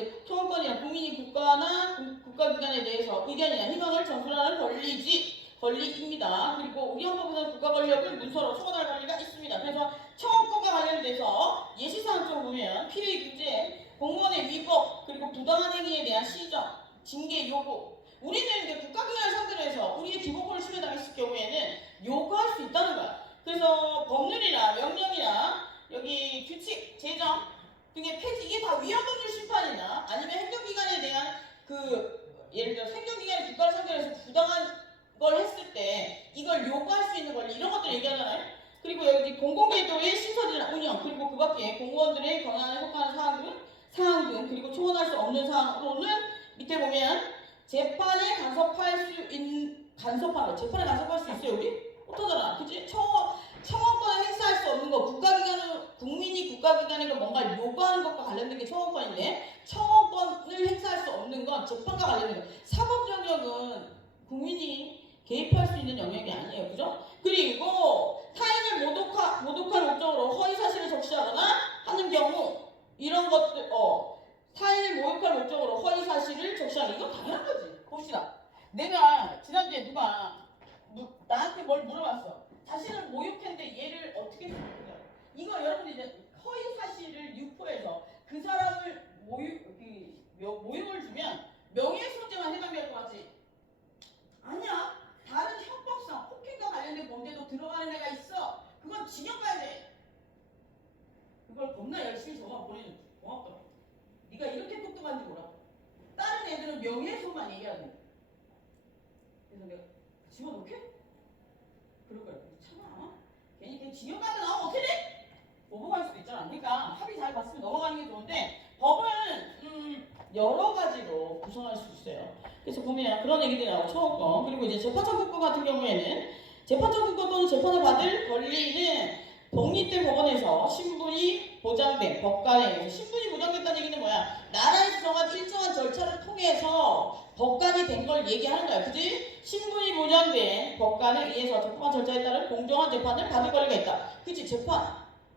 이제 청원권이나 국민이 국가나 국가기관에 대해서 의견이나 희망을 전술하는 권리입니다. 그리고 우리 헌법에서는 국가 권력을 문서로 초과할 권리가 있습니다. 그래서 청원권과 관련돼서 예시사항 좀 보면 피해 규제, 공무원의 위법, 그리고 부당한 행위에 대한 시정, 징계 요구. 우리는 이제 국가기관을 상대로 해서 우리의 기본권을 침해당했을 경우에는 요구할 수 있다는 거야. 그래서 법률이나 명령이나 여기 규칙, 제정 등의 폐지, 이게 다 위헌법률 심판이나 아니면 행정기관에 대한 예를 들어 행정기관이 국가를 상대로 해서 부당한 걸 했을 때 이걸 요구할 수 있는 권리, 이런 것들 얘기하잖아요. 그리고 여기 공공기도의 신설이나 운영, 그리고 그 밖에 공무원들의 권한에 속하는 사항 등 그리고 초원할 수 없는 사항으로는 밑에 보면 재판에 간섭할 재판에 간섭할 수 있어요. 우리? 어떠잖아, 그치? 청원권을 행사할 수 없는 거, 국민이 국가기관에게 뭔가 요구하는 것과 관련된 게 청원권인데, 청원권을 행사할 수 없는 건 재판과 관련된 거. 사법 영역은 국민이 개입할 수 있는 영역이 아니에요, 그죠? 그리고 타인을 모독할 목적으로 허위 사실을 적시하거나 하는 경우, 이런 것들, 타인을 모욕할 목적으로 허위 사실을 적시하는, 이건 당연한 거지. 봅시다. 내가 지난주에 누가 나한테 뭘 물어봤어. 자신을 모욕했는데 얘를 어떻게 생각해요? 이거 여러분들 이제 허위 사실을 유포해서 그 사람을 모욕을 주면 명예훼손죄만 해당될 것 같지? 아니야. 다른 형법상 폭행과 관련된 범죄도 들어가는 애가 있어. 그건 징역 가야 돼. 그걸 겁나 열심히 적어 보내는 고맙다. 네가 이렇게 똑똑한지 몰라. 다른 애들은 명예훼손만 얘기하는 거야. 그래서 내가 집어넣게? 그럴 거야. 참아. 괜히 징역 가서 나오면 어떻게 돼? 넘어갈 수도 있잖아. 그러니까 합의 잘 봤으면 넘어가는 게 좋은데, 법은 여러 가지로 구성할 수 있어요. 그래서 보면 그런 얘기들이 나오고, 청원권, 그리고 이제 재판청구권 같은 경우에는 재판청구권 또는 재판을 받을 권리는 독립된 법원에서 신분이 보장된 법관에 의해서. 신분이 보장됐다는 얘기는 뭐야? 나라에서 정한 일정한 절차를 통해서 법관이 된 걸 얘기하는 거야. 그지? 신분이 보장된 법관에 의해서 적법한 절차에 따른 공정한 재판을 받을 권리가 있다. 그치?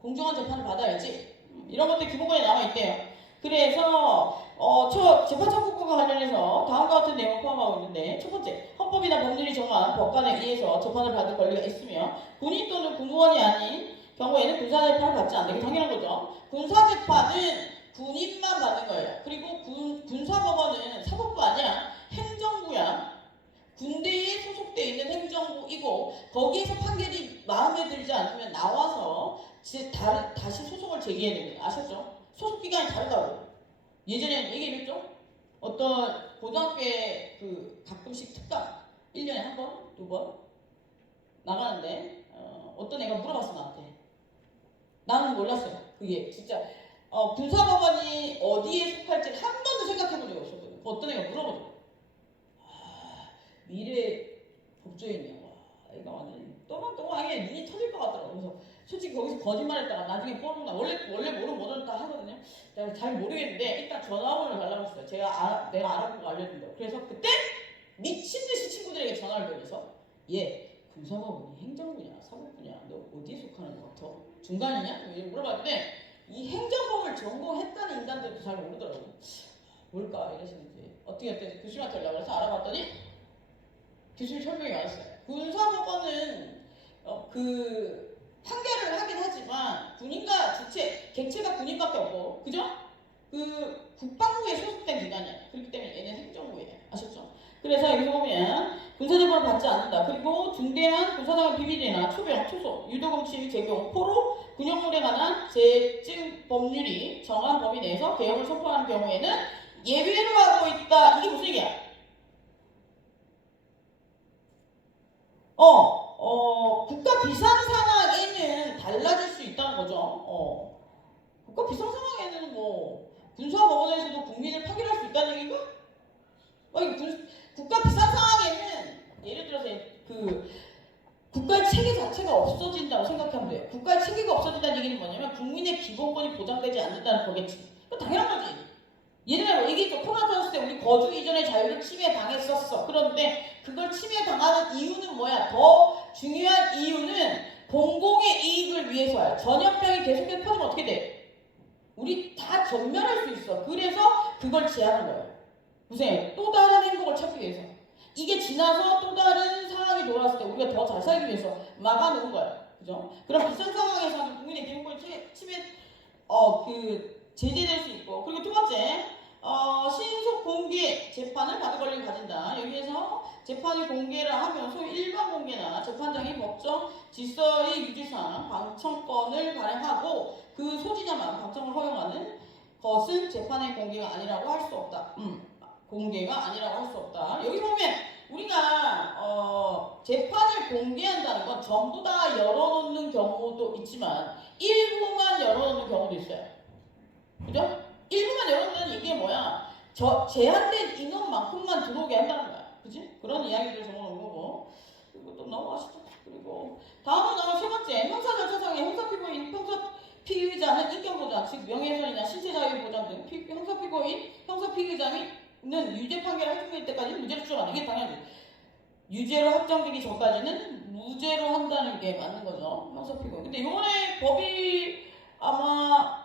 공정한 재판을 받아야지. 이런 것들 기본권에 나와 있대요. 그래서 재판 청구권과 관련해서 다음과 같은 내용을 포함하고 있는데, 첫 번째, 헌법이나 법률이 정한 법관에 의해서 재판을 받을 권리가 있으며, 군인 또는 군무원이 아닌 경우에는 군사재판을 받지 않는 게 당연한 거죠. 군사재판은 군인만 받는 거예요. 그리고 군사법원은 사법부 아니야. 행정부야. 군대에 소속되어 있는 행정부이고, 거기에서 판결이 마음에 들지 않으면 나와서 다시 소송을 제기해야 됩니다. 아셨죠? 소속기관이 다르다고. 예전에 얘기했죠? 어떤 고등학교에 가끔씩 특강 1년에 한 번, 2번 나가는데, 어떤 애가 물어봤어, 나한테. 나는 몰랐어요. 그게 진짜 군사법원이 어디에 속할지 한 번도 생각해 본 적이 없었거든. 어떤 애가 물어보더라고. 미래 법조인이야. 애가 완전 또망또망하게 눈이 터질 것 같더라고. 그래서 솔직히 거기서 거짓말했다가 나중에 뽀록나. 원래 모르면 뭐든 다 하거든요. 내가 잘 모르겠는데 일단 전화번호를 달라고 했어요. 내가 알아보고 알려준다고. 그래서 그때 미친 듯이 친구들에게 전화를 돌려서, 얘 군사법원이 행정부냐 사법부냐, 너 어디에 속하는 것 같아? 중간이냐? 물어봤는데 이 행정법을 전공했다는 인간들도 잘 모르더라고. 뭘까 이러시는지. 어떻게 교수님한테 연락을 해서 알아봤더니 교수님 설명이 왔어요. 군사법원은 판결을 하긴 하지만 군인과 객체가 군인밖에 없고, 그죠? 국방부에 소속된 기관이야. 그렇기 때문에 얘는 행정부예요. 아셨죠? 그래서 여기 보면 군사재판을 받지 않는다. 그리고 중대한 군사상의 비밀이나 초병, 초소, 유도금치 적용, 포로, 군용물에 관한 재증 법률이 정한 범위 내에서 개혁을 선포하는 경우에는 예외로 하고 있다. 이게 무슨 얘기야? 국가 비상 상황에는 달라질 수 있다는 거죠. 국가 비상 상황에는 군사법원에서도 국민을 파견할 수 있다는 얘기인가? 국가 비상 상황에는 예를 들어서 국가의 체계 자체가 없어진다고 생각하면 돼요. 국가의 체계가 없어진다는 얘기는 뭐냐면 국민의 기본권이 보장되지 않는다는 거겠지. 그거 당연한 거지. 예전에 얘기했죠. 코로나 터졌을 때 우리 거주 이전의 자유를 침해당했었어. 그런데 그걸 침해당하는 이유는 뭐야? 더 중요한 이유는 공공의 이익을 위해서야. 전염병이 계속해서 퍼지면 어떻게 돼? 우리 다 전멸할 수 있어. 그래서 그걸 제한한 거예요. 무슨 또 다른 행복을 찾기 위해서. 이게 지나서 또 다른 상황이 돌아왔을 때 우리가 더 잘 살기 위해서 막아놓은 거예요. 그죠? 그럼 비슷한 상황에서는 국민의 기본권이 침해 제재될 수 있고. 그리고 두 번째, 신속 공개 재판을 받을 권리를 가진다. 여기에서 재판을 공개를 하면 소위 일반 공개나 재판장이 법정 질서의 유지상 방청권을 발행하고 그 소지자만 방청을 허용하는 것은 재판의 공개가 아니라고 할 수 없다. 공개가 아니라고 할 수 없다. 여기 보면 우리가 재판을 공개한다는 건 전부 다 열어놓는 경우도 있지만 일부만 열어놓는 경우도 있어요. 그죠? 일부만 열어놓는 이게 뭐야? 제한된 인원만큼만 들어오게 한다는 거야. 그지? 그런 이야기를 적어놓은 거고. 그리고 또 넘어가시죠. 그리고 다음은 세 번째, 형사 절차상의 형사 피고인, 형사 피의자는 인권 보장, 즉 명예훼손이나 신체 자유 보장 등 형사 피고인, 형사 피의자는 유죄 판결을 확정될 때까지는 무죄로 추정한다. 이게 당연하지. 유죄로 확정되기 전까지는 무죄로 한다는 게 맞는 거죠. 형사 피고인. 근데 이번에 법이 아마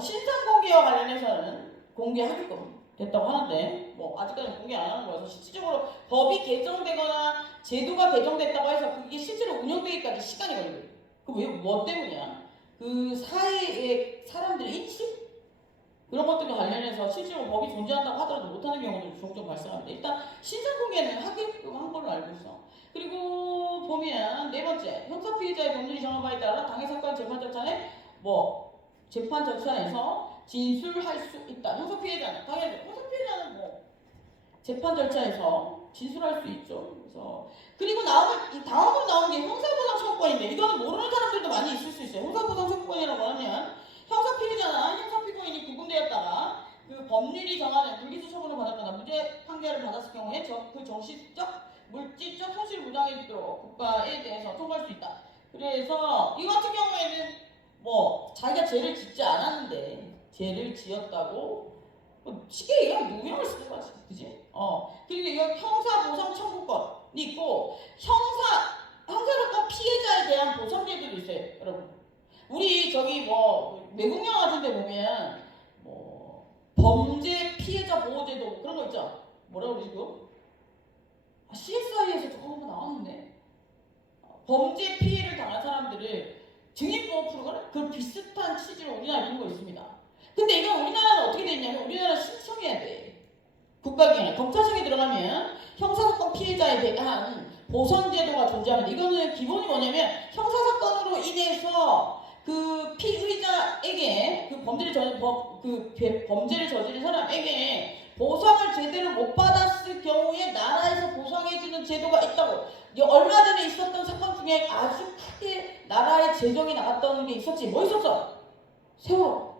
신상 공개와 관련해서는 공개하게끔 됐다고 하는데 뭐 아직까지는 공개 안 하는 거여서 실질적으로 법이 개정되거나 제도가 개정됐다고 해서 그게 실제로 운영되기까지 시간이 걸려요. 뭐 때문이야? 그 사회의 사람들의 인식? 그런 것들과 관련해서 실제로 법이 존재한다고 하더라도 못하는 경우도 종종 발생하는데 일단 신상 공개는 하게끔 한 걸로 알고 있어. 그리고 보면 네 번째, 형사 피의자의 법률이 정한 바에 따라 당해 사건 재판 절차에 재판 절차에서 진술할 수 있다. 형사 피해자는 당연히 형사 피해자는 재판 절차에서 진술할 수 있죠. 그리고 다음으로 나온 게 형사보상 청구권인데 이거는 모르는 사람들도 많이 있을 수 있어요. 형사보상 청구권이라고 하면 형사 피해자나 형사 피고인이 구금되었다가 그 법률이 정하는 불기소 처분을 받았거나 무죄 판결을 받았을 경우에 그 정신적, 물질적 손실 보장이 있도록 국가에 대해서 청구할 수 있다. 그래서 이 같은 경우에는 자기가 죄를 짓지 않았는데 죄를 지었다고 쉽게 얘기하면 누명을 쓰는 거지, 그지? 그리고 이거 형사보상 청구권이 있고 형사사건 피해자에 대한 보상제도도 있어요, 여러분. 우리 외국 영화 같은데 보면 범죄 피해자 보호제도 그런 거 있죠? 뭐라고 그러지 그거? CSI에서 저거 한번 나왔는데 범죄 피해를 당한 사람들을 증인보호 프로그램? 그 비슷한 취지로 우리나라에 이런 거 있습니다. 근데 이거 우리나라는 어떻게 돼 있냐면 우리나라 신청해야 돼. 국가기관에 검찰청에 들어가면 형사사건 피해자에 대한 보상제도가 존재합니다. 이거는 기본이 뭐냐면 형사사건으로 인해서 그 피의자에게 범죄를 저지른 사람에게 보상을 제대로 못 받았을 경우에 나라에서 보상해주는 제도가 있다고. 얼마 전에 있었던 사건 중에 아주 크게 나라의 재정이 나갔던 게 있었지. 뭐 있었어? 세월호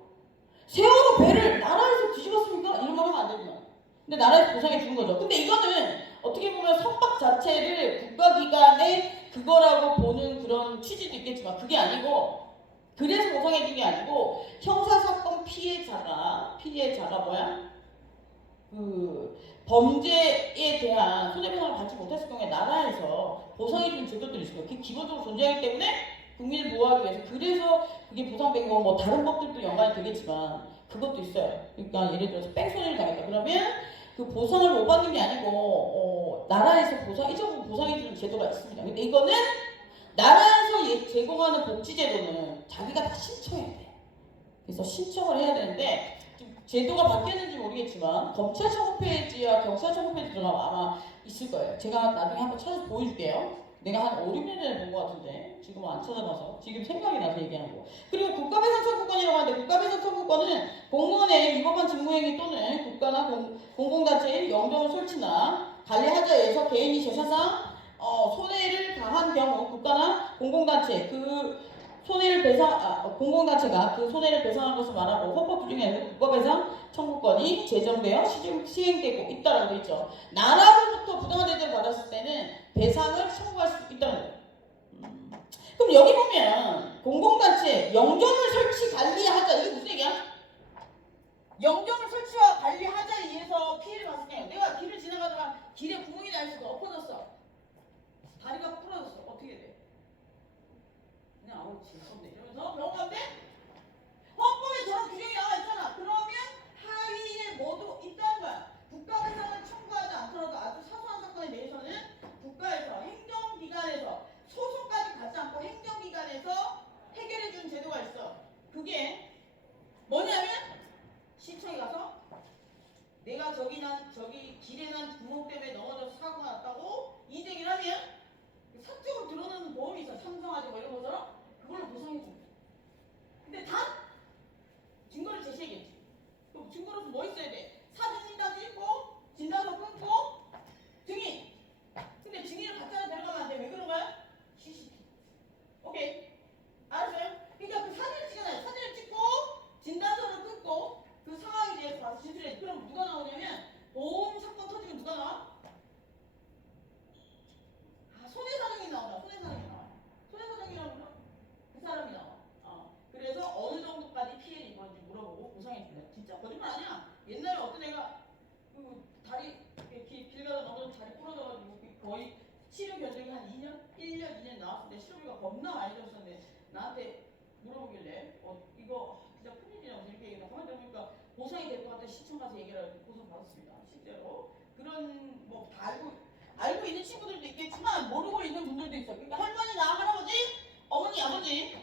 배를 나라에서 뒤집었습니까? 이런 말 하면 안 되구나. 근데 나라에서 보상해 주는 거죠. 근데 이거는 어떻게 보면 선박 자체를 국가기관의 그거라고 보는 그런 취지도 있겠지만 그게 아니고 그래서 보상해 준 게 아니고 형사사건 피해자가 범죄에 대한 손해배상을 받지 못했을 경우에 나라에서 보상해주는 제도들이 있어요. 그게 기본적으로 존재하기 때문에 국민을 보호하기 위해서. 그래서 그게 보상된 거 다른 법들도 연관이 되겠지만 그것도 있어요. 그러니까 예를 들어서 뺑소니를 당했다. 그러면 그 보상을 못 받는 게 아니고 나라에서 이적으로 보상해주는 제도가 있습니다. 근데 이거는 나라에서 제공하는 복지제도는 자기가 다 신청해야 돼. 그래서 신청을 해야 되는데 제도가 바뀌었는지 모르겠지만 검찰청 홈페이지와 경찰청 홈페이지 들어가면 아마 있을 거예요. 제가 나중에 한번 찾아서 보여줄게요. 내가 한 5, 6년 전에 본 것 같은데 지금은 안 찾아봐서 지금 생각이 나서 얘기하는 거. 그리고 국가배상 청구권이라고 하는데 국가배상 청구권은 공무원의 위법한 직무행위 또는 국가나 공공단체의 영정 설치나 관리하자에 의해서 개인이 제사상 손해를 당한 경우 국가나 공공단체 공공단체가 그 손해를 배상한 것을 말하고 헌법 규정에는 국가배상 청구권이 제정되어 시행되고 있다라고 되어 있죠. 나라로부터 부당한 대접을 받았을 때는 배상을 청구할 수 있다는 거예요. 그럼 여기 보면 공공단체 영점을 설치 관리하자 이게 무슨 얘기야? 영점을 설치와 관리하자에 의해서 피해를 봤으니까 내가 길을 지나가다가 길에 구멍이 나 있어서 엎어졌어. 다리가 부러졌어. 어떻게 돼? 그냥 아우 진짜 이러면서 병원 가면 돼? 헌법에 저런 규정이 나와 내가 저기 길에 난 구멍 때문에 넘어져서 사고가 났다고 이의제기를 하면 사적으로 드러나는 보험이 있어. 삼성화재 뭐 이런 것처럼 그걸로 보상해 줍니다. 근데 단 증거를 제시해야겠지. 그럼 증거로서 뭐 있어야 돼? 사진이다 찍고 진단서 끊고 증인. 근데 증인을 가짜로 데려가면 안 돼. 왜 그런 거야? CCTV. 오케이. 알았어요? 그러니까 그 사진을 찍어놔요. 사진을 찍고 진단서를 끊고 그 상황에 대해서 봐서 진술해. 그럼 누가 나오냐면 보험 사건 터지면 누가 나와? 손해사정이 나온다. 손해사정이 나와. 손해사정이라고 불러? 그 사람이 나와. 그래서 어느 정도까지 피해를 입었는지 물어보고 보상해준다. 진짜 거짓말 아니야. 옛날에 어떤 애가 그 다리 길 가다 넘어서 다리 부러져가지고 거의 치료 견적이 한 2년? 1년, 2년 나왔는데 치료비가 겁나 많이 들었었는데 나한테 물어보길래 이거 진짜 큰일이라고 이렇게 얘기했다. 가만히 들어보니까 보상이 될 것 같아. 시청 가서 얘기를 하고 보상 받았습니다. 실제로 그런 뭐 다 알고 있는 친구들도 있겠지만 모르고 있는 분들도 있어요. 그러니까 할머니나 할아버지, 어머니, 아버지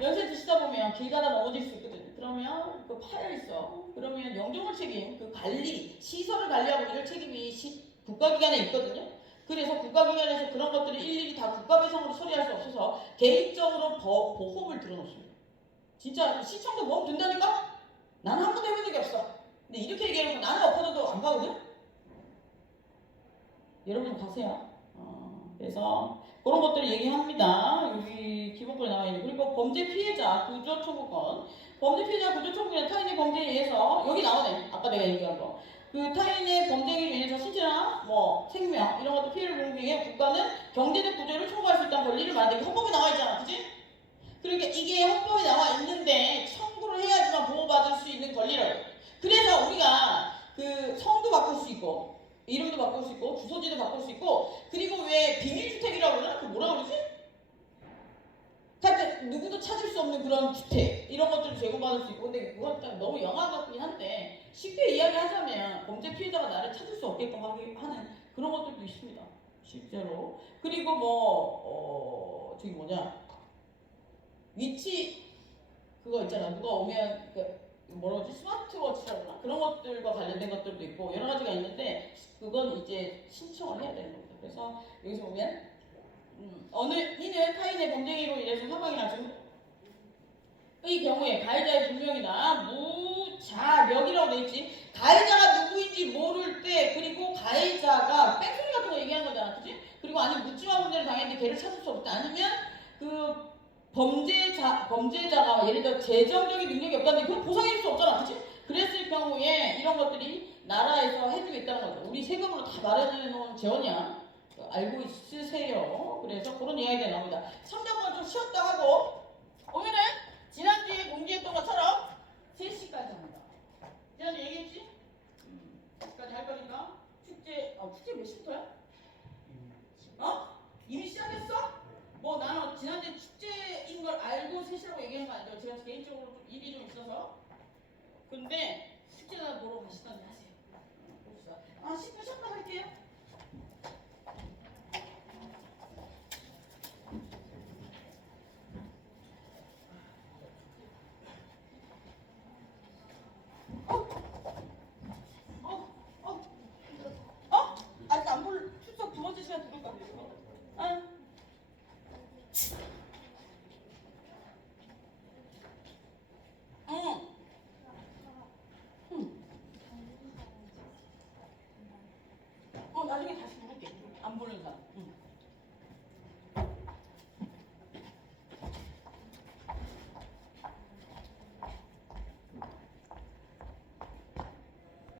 연세 드시다 보면 길 가다 넘어질 수 있거든. 그러면 그 파여 있어. 그러면 영종을 책임, 그 관리, 시설을 관리하고 이럴 책임이 국가기관에 있거든요. 그래서 국가기관에서 그런 것들을 일일이 다 국가배상으로 처리할 수 없어서 개인적으로 보험을 들어놓습니다. 진짜 시청도 보험 든다니까? 나는 한 번도 해본 적이 없어. 근데 이렇게 얘기하면 나는 엎어져도 안 가거든? 여러분 가세요. 그래서 그런 것들을 얘기합니다. 여기 기본권에 나와 있는. 그리고 범죄 피해자 구조 청구권. 범죄 피해자 구조 청구권은 타인의 범죄에 의해서 여기 나오네. 아까 내가 얘기한 거. 그 타인의 범죄로 인해서 신체나 뭐 생명 이런 것도 피해를 보는 경우에 국가는 경제적 구조를 청구할 수 있다는 권리를 말하는데 헌법에 나와 있잖아, 그지? 그러니까 이게 헌법에 나와 있는데 청구를 해야지만 보호받을 수 있는 권리라고. 그래서 우리가 그 성도 바꿀 수 있고. 이름도 바꿀 수 있고 주소지도 바꿀 수 있고 그리고 왜 비밀주택이라고 그러나? 그 뭐라 그러지? 하여튼 누구도 찾을 수 없는 그런 주택 이런 것들을 제공받을 수 있고 근데 그건 너무 영화 같긴 한데 쉽게 이야기하자면 범죄 피해자가 나를 찾을 수 없게끔 하는 그런 것들도 있습니다. 실제로. 그리고 뭐 저기 뭐냐 위치 그거 있잖아. 누가 오면 뭐라 그러지? 스마트워치라고 하나? 그런 것들과 관련된 것들도 있고 여러 가지가 있는데 그건 이제 신청을 해야 되는 겁니다. 그래서 여기서 보면 이는 타인의 범죄로 인해서 사망이 나죠. 이 경우에 가해자의 분명이나 무자력이라고 되어 있지. 가해자가 누구인지 모를 때 그리고 가해자가 뺑소니 같은 거 얘기하는 거잖아. 그치? 그리고 아니면 묻지마 문제를 당했는데 걔를 찾을 수 없다. 아니면 그 범죄자가 예를 들어 재정적인 능력이 없다는데 그건 보상해줄 수 없잖아. 그치? 그랬을 경우에 이런 것들이 나라에서 해주고 있다는 거죠. 우리 세금으로 다 마련해 놓은 재원이야. 알고 있으세요. 그래서 그런 이야기가 나옵니다. 3년간 좀 쉬었다 하고 오늘은 지난주에 공지했던 것처럼 3시까지 합니다. 지난주 얘기했지? 3시까지 할 거니까 축제 몇 시부터야? 이미 시작했어? 뭐 나는 지난주에 축제인 걸 알고 3시라고 얘기한 거 아니죠? 제가 개인적으로 좀 일이 좀 있어서 근데 축제나 보러 가시던지 하세요. 봅시다. 10분 쉬었다 할게요. 아직 안 볼 출석 두 번째 시간 들을까? 나중에 다시 부를게. 안 보는 사람.